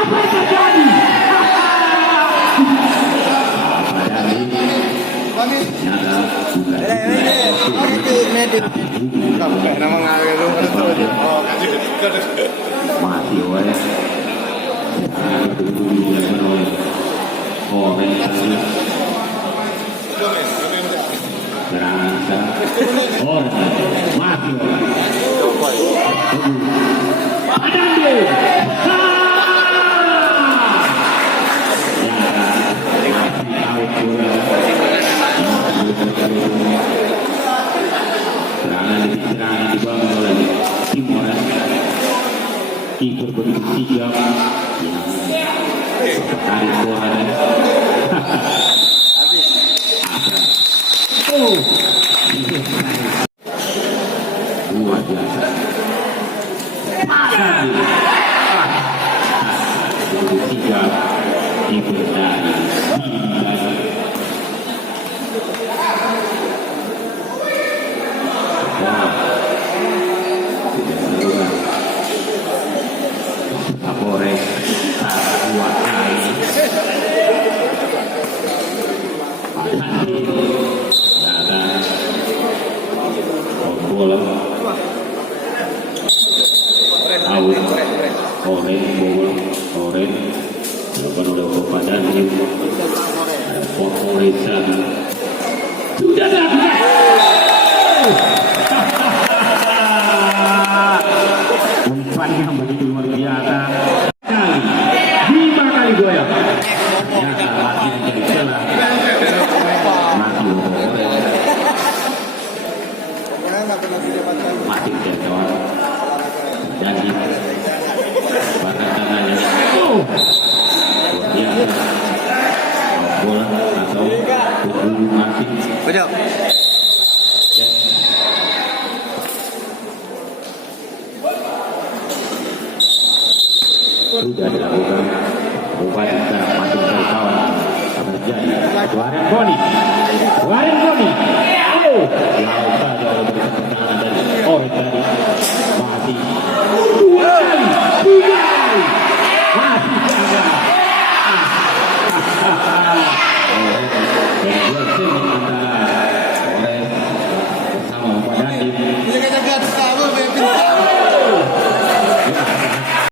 Apa yang terjadi? Mati oleh Ikut begitu sigap tarik bola luar biasa begitu sigap ikut dari Kapolres buat kali datang bola out oren lakukan oleh kepada Polresa sudah datang umpan yang begitu luar biasa lima kali goyang ternyata mati menjadi celah mati menjadi kawan jadi bahkan tangannya luar biasa bola atau berbulu mati sudah dilakukan upaya mati dari kawan terjadi Warren Boni